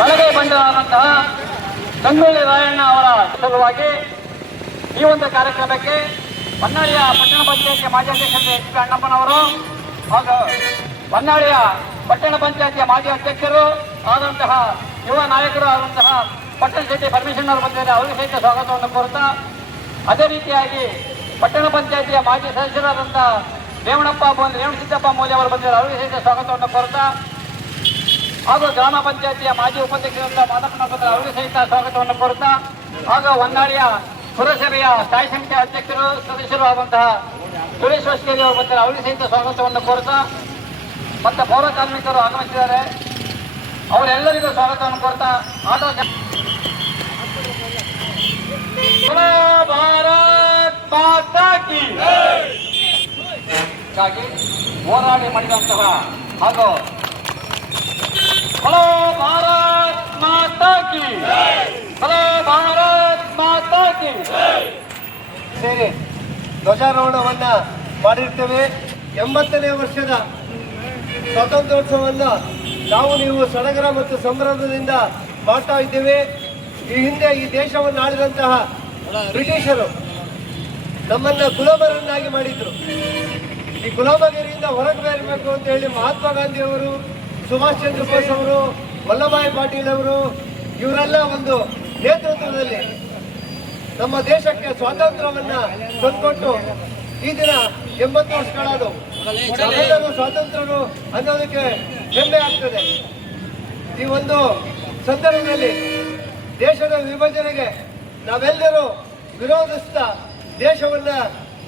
ಬಲಗೈ ಬಂಡರಾದಂತಹ ಸಂಗೊಳ್ಳಿ ರಾಯಣ್ಣ ಅವರ ಸಲುವಾಗಿ ಈ ಒಂದು ಕಾರ್ಯಕ್ರಮಕ್ಕೆ ಹೊನ್ನಾಳಿಯ ಪಟ್ಟಣ ಪಂಚಾಯತಿಯ ಮಾಜಿ ಅಧ್ಯಕ್ಷರು ಎಚ್ ಪಿ ಅಣ್ಣಪ್ಪನವರು ಹಾಗೂ ಹೊನ್ನಾಳಿಯ ಪಟ್ಟಣ ಪಂಚಾಯತಿಯ ಮಾಜಿ ಅಧ್ಯಕ್ಷರು ಆದಂತಹ ಯುವ ನಾಯಕರು ಆದಂತಹ ಪಟ್ಟಣ ಶೆಟ್ಟಿ ಪರಮೇಶ್ವರ್ ಅವರು ಬಂದಿದ್ದಾರೆ. ಅವರಿಗೆ ಸಹಿತ ಸ್ವಾಗತವನ್ನು ಕೋರುತ್ತಾ, ಅದೇ ರೀತಿಯಾಗಿ ಪಟ್ಟಣ ಪಂಚಾಯತಿಯ ಮಾಜಿ ಸದಸ್ಯರಾದಂತಹ ರೇವಣಸಿದ್ದಪ್ಪ ಮೌಲ್ಯ ಅವರು ಬಂದಿದ್ದಾರೆ. ಅವರಿಗೆ ಸಹಿತ ಸ್ವಾಗತವನ್ನು ಕೋರುತ್ತಾ, ಹಾಗೂ ಗ್ರಾಮ ಪಂಚಾಯತಿಯ ಮಾಜಿ ಉಪಾಧ್ಯಕ್ಷರಾದ ಮಾದಪ್ಪನವರು ಅವರಿಗೆ ಸಹಿತ ಸ್ವಾಗತವನ್ನು ಕೋರುತ್ತಾ, ಹಾಗೂ ಹೊನ್ನಾಳಿಯ ಪುರಸಭೆಯ ಸ್ಥಾಯಿ ಸಮಿತಿಯ ಅಧ್ಯಕ್ಷರು ಸದಸ್ಯರು ಆದಂತಹ ಸುರೇಶ್ ಹೊಸಕೇರಿ ಅವರು ಬಂದಿದ್ದಾರೆ. ಅವರಿಗೆ ಸಹಿತ ಸ್ವಾಗತವನ್ನು ಕೋರುತ್ತಾ, ಮತ್ತು ಪೌರ ಕಾರ್ಮಿಕರು ಆಗಮಿಸಿದ್ದಾರೆ, ಅವರೆಲ್ಲರಿಗೂ ಸ್ವಾಗತವನ್ನು ಕೋರುತ್ತಾ, ಆಟೋ ಭಾರತ್ ಮಾತಾ ಕಿ ಹೋರಾಡಿ ಮಾಡಿದಂತಹ ಹಾಗೂ ಹಲೋ ಭಾರತ್ ಮಾತಾ ಕಿ ಹಲೋ ಭಾರತ್ ಮಾತಾ ಕಿ ಸೇರಿ ಧ್ವಜಾರೋಹಣವನ್ನ ಮಾಡಿರ್ತೇವೆ. 80ನೇ ವರ್ಷದ ಸ್ವಾತಂತ್ರ್ಯೋತ್ಸವವನ್ನು ನೀವು ಸಡಗರ ಮತ್ತು ಸಂಭ್ರಮದಿಂದ ಮಾಡ್ತಾ ಇದ್ದೇವೆ. ಈ ಹಿಂದೆ ಈ ದೇಶವನ್ನು ಆಳಿದಂತಹ ಬ್ರಿಟಿಷರು ನಮ್ಮನ್ನ ಗುಲಾಮರನ್ನಾಗಿ ಮಾಡಿದ್ರು. ಈ ಗುಲಾಮಗಿರಿಯಿಂದ ಹೊರಗೆ ಬರಬೇಕು ಅಂತ ಹೇಳಿ ಮಹಾತ್ಮ ಗಾಂಧಿ ಅವರು, ಸುಭಾಷ್ ಚಂದ್ರ ಬೋಸ್ ಅವರು, ವಲ್ಲಭಾಯ್ ಪಾಟೀಲ್ ಅವರು ಇವರೆಲ್ಲ ಒಂದು ನೇತೃತ್ವದಲ್ಲಿ ನಮ್ಮ ದೇಶಕ್ಕೆ ಸ್ವಾತಂತ್ರ್ಯವನ್ನ ತಂದುಕೊಟ್ಟು ಈ ದಿನ 80 ವರ್ಷಗಳಾದವು. ನಾವೆಲ್ಲರೂ ಸ್ವಾತಂತ್ರ್ಯರು ಅನ್ನೋದಕ್ಕೆ ಹೆಮ್ಮೆ ಆಗ್ತದೆ. ಈ ಒಂದು ಸಂದರ್ಭದಲ್ಲಿ ದೇಶದ ವಿಭಜನೆಗೆ ನಾವೆಲ್ಲರೂ ವಿರೋಧಿಸ್ತಾ ದೇಶವನ್ನ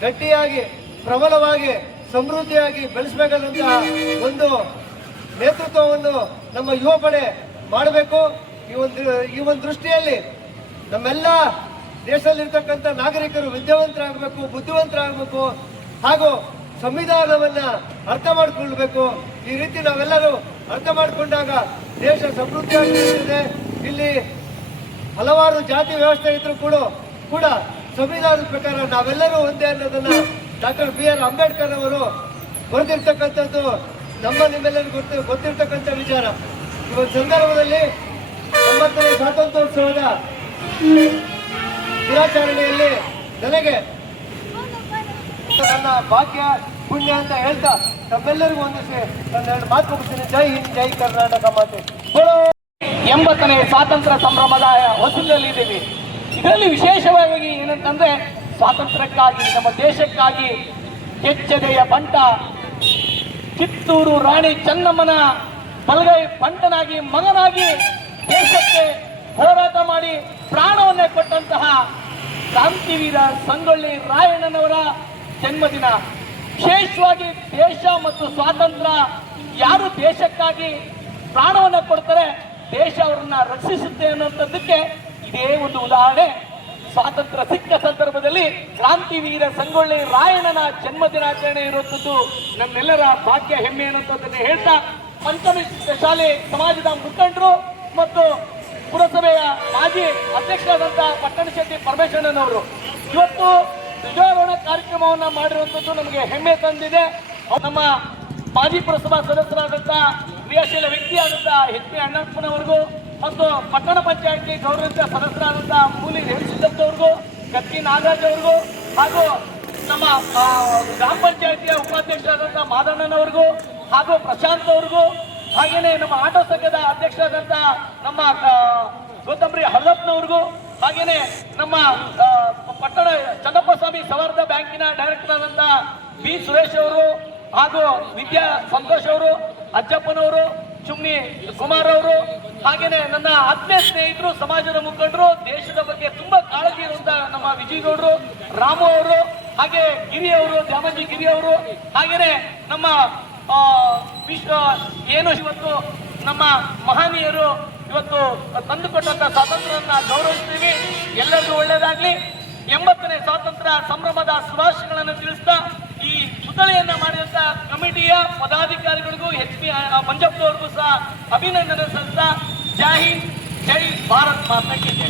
ಗಟ್ಟಿಯಾಗಿ, ಪ್ರಬಲವಾಗಿ, ಸಮೃದ್ಧಿಯಾಗಿ ಬೆಳೆಸಬೇಕಾದಂತಹ ಒಂದು ನೇತೃತ್ವವನ್ನು ನಮ್ಮ ಯುವ ಪಡೆ ಮಾಡಬೇಕು. ಈ ಒಂದು ದೃಷ್ಟಿಯಲ್ಲಿ ನಮ್ಮೆಲ್ಲ ದೇಶದಲ್ಲಿರ್ತಕ್ಕಂಥ ನಾಗರಿಕರು ವಿದ್ಯಾವಂತರಾಗಬೇಕು, ಬುದ್ಧಿವಂತರಾಗಬೇಕು, ಹಾಗೂ ಸಂವಿಧಾನವನ್ನ ಅರ್ಥ ಮಾಡಿಕೊಳ್ಬೇಕು. ಈ ರೀತಿ ನಾವೆಲ್ಲರೂ ಅರ್ಥ ಮಾಡಿಕೊಂಡಾಗ ದೇಶ ಸಮೃದ್ಧಿಯಾಗಿರುತ್ತದೆ. ಇಲ್ಲಿ ಹಲವಾರು ಜಾತಿ ವ್ಯವಸ್ಥೆ ಇದ್ರೂ ಕೂಡ ಸಂವಿಧಾನದ ಪ್ರಕಾರ ನಾವೆಲ್ಲರೂ ಒಂದೇ ಅನ್ನೋದನ್ನ ಡಾಕ್ಟರ್ BR ಅಂಬೇಡ್ಕರ್ ಅವರು ಬರೆದಿರ್ತಕ್ಕಂಥದ್ದು ನಿಮ್ಮೆಲ್ಲರಿಗೂ ಗೊತ್ತಿರ್ತಕ್ಕಂಥ ವಿಚಾರ. ಈ ಒಂದು ಸಂದರ್ಭದಲ್ಲಿ 90ನೇ ಸ್ವಾತಂತ್ರ್ಯೋತ್ಸವದ ದಿನಾಚರಣೆಯಲ್ಲಿ ನನಗೆ ನನ್ನ ಭಾಗ್ಯ ಪುಣ್ಯ ಅಂತ ಹೇಳ್ತಾ ತಮ್ಮೆಲ್ಲರಿಗೂ ಒಂದಿಸಿ ನನ್ನ 2 ಮಾತು ಮುಗಿಸ್ತೀನಿ. ಜೈ ಹಿಂದ್, ಜೈ ಕರ್ನಾಟಕ ಮಾತೆ. 80ನೇ ಸ್ವಾತಂತ್ರ್ಯ ಸಂಭ್ರಮದ ಹೊಸದಲ್ಲಿದ್ದೀವಿ. ಇದರಲ್ಲಿ ವಿಶೇಷವಾಗಿ ಏನಂತಂದ್ರೆ, ಸ್ವಾತಂತ್ರ್ಯಕ್ಕಾಗಿ, ನಮ್ಮ ದೇಶಕ್ಕಾಗಿ ಕೆಚ್ಚೆದೆಯ ಬಂಟ ಕಿತ್ತೂರು ರಾಣಿ ಚೆನ್ನಮ್ಮನ ಬಲಗೈ ಬಂಟನಾಗಿ, ಮಗನಾಗಿ ದೇಶಕ್ಕೆ ಹೋರಾಟ ಮಾಡಿ ಪ್ರಾಣವನ್ನೇ ಕೊಟ್ಟಂತಹ ಕ್ರಾಂತಿವೀರ ಸಂಗೊಳ್ಳಿ ರಾಯಣ್ಣನವರ ಜನ್ಮದಿನ. ವಿಶೇಷವಾಗಿ ದೇಶ ಮತ್ತು ಸ್ವಾತಂತ್ರ್ಯ, ಯಾರು ದೇಶಕ್ಕಾಗಿ ಪ್ರಾಣವನ್ನು ಕೊಡ್ತಾರೆ, ದೇಶ ಅವರನ್ನ ರಕ್ಷಿಸುತ್ತೆ ಅನ್ನುವಂಥದ್ದಕ್ಕೆ ಇದೇ ಒಂದು ಉದಾಹರಣೆ. ಸ್ವಾತಂತ್ರ್ಯ ಸಿಕ್ಕ ಸಂದರ್ಭದಲ್ಲಿ ಕ್ರಾಂತಿವೀರ ಸಂಗೊಳ್ಳಿ ರಾಯಣ್ಣನ ಜನ್ಮದಿನಾಚರಣೆ ಇರುವಂಥದ್ದು ನಮ್ಮೆಲ್ಲರ ಭಾಗ್ಯ, ಹೆಮ್ಮೆ ಅನ್ನುವಂಥದ್ದನ್ನು ಹೇಳ್ತಾ, ಪಂಚಮಿ ಶಾಲೆ ಸಮಾಜದ ಮುಖಂಡರು ಮತ್ತು ಪುರಸಭೆಯ ಮಾಜಿ ಅಧ್ಯಕ್ಷರಾದಂತಹ ಪಟ್ಟಣ ಶೆಟ್ಟಿ ಪರಮೇಶ್ವರನವರು ಇವತ್ತು ಧ್ವಜಾರೋಹಣ ಕಾರ್ಯಕ್ರಮವನ್ನು ಮಾಡಿರುವಂಥದ್ದು ನಮಗೆ ಹೆಮ್ಮೆ ತಂದಿದೆ. ನಮ್ಮ ಮಾಜಿ ಪುರಸಭಾ ಸದಸ್ಯರಾದಂತಹ ಕ್ರಿಯಾಶೀಲ ವ್ಯಕ್ತಿಯಾದಂತಹ ಎಚ್ ಪಿ ಅಣ್ಣಪ್ಪನವರಿಗೂ ಮತ್ತು ಪಟ್ಟಣ ಪಂಚಾಯತಿ ಗೌರವಿತ ಸದಸ್ಯರಾದಂತಹ ಮೂಲಿ ರೇವಣಸಿದ್ದಪ್ಪನವ್ರಿಗೂ, ಕತ್ತಿ ನಾಗರಾಜ್ ಅವ್ರಿಗೂ, ಹಾಗೂ ನಮ್ಮ ಗ್ರಾಮ ಪಂಚಾಯತಿಯ ಉಪಾಧ್ಯಕ್ಷರಾದಂತಹ ಮಾದಣ್ಣನವ್ರಿಗೂ, ಹಾಗೂ ಪ್ರಶಾಂತ್ ಅವ್ರಿಗೂ, ಹಾಗೇನೆ ನಮ್ಮ ಆಟೋ ಸಂಘದ ಅಧ್ಯಕ್ಷರಾದಂತಹ ನಮ್ಮ ಗೌತಮ್ರಿ ಹಳ್ಳಪ್ಪನವ್ರಿಗೂ, ಹಾಗೇನೆ ನಮ್ಮ ಪಟ್ಟಣ ಚನ್ನಪ್ಪ ಸ್ವಾಮಿ ಸೌಹಾರ್ದ ಬ್ಯಾಂಕಿನ ಡೈರೆಕ್ಟರ್ ಆದಂತಹ ಬಿ ಸುರೇಶ್ ಅವರು, ಹಾಗೂ ವಿದ್ಯಾ ಸಂತೋಷ್ ಅವರು, ಅಜ್ಜಪ್ಪನವರು, ಚುಮ್ನಿ ಕುಮಾರ್ ಅವರು, ಹಾಗೇನೆ ನನ್ನ ಆತ್ಮೀಯ ಸ್ನೇಹಿತರು, ಸಮಾಜದ ಮುಖಂಡರು, ದೇಶದ ಬಗ್ಗೆ ತುಂಬಾ ಕಾಳಜಿ ಇರುವಂತಹ ನಮ್ಮ ವಿಜಯಗೌಡರು, ರಾಮು ಅವರು, ಹಾಗೆ ಗಿರಿ ಅವರು, ದ್ಯಾಮಂಜಿ ಗಿರಿ ಅವರು, ಹಾಗೇನೆ ನಮ್ಮ ಏನು ಇವತ್ತು ನಮ್ಮ ಮಹನೀಯರು ಇವತ್ತು ತಂದುಕೊಟ್ಟಂತ ಸ್ವಾತಂತ್ರ್ಯವನ್ನ ಗೌರವಿಸ್ತೀವಿ. ಎಲ್ಲರಿಗೂ ಒಳ್ಳೇದಾಗ್ಲಿ. 80ನೇ ಸ್ವಾತಂತ್ರ್ಯ ಸಂಭ್ರಮದ ಶುಭಾಶಯಗಳನ್ನು ತಿಳಿಸ್ತಾ, ಈ ಪುತ್ಥಳಿಯನ್ನ ಮಾಡಿದಂತ ಕಮಿಟಿಯ ಪದಾಧಿಕಾರಿಗಳಿಗೂ HP ಮಂಜಪ್ಪನವ್ರಿಗೂ ಸಹ ಅಭಿನಂದನೆ ಸಲ್ಲಿಸ್ತಾ, ಜೈ ಹಿಂದ್, ಜೈ ಭಾರತ್ ಮಾತಾ ಕಿ ಜೈ.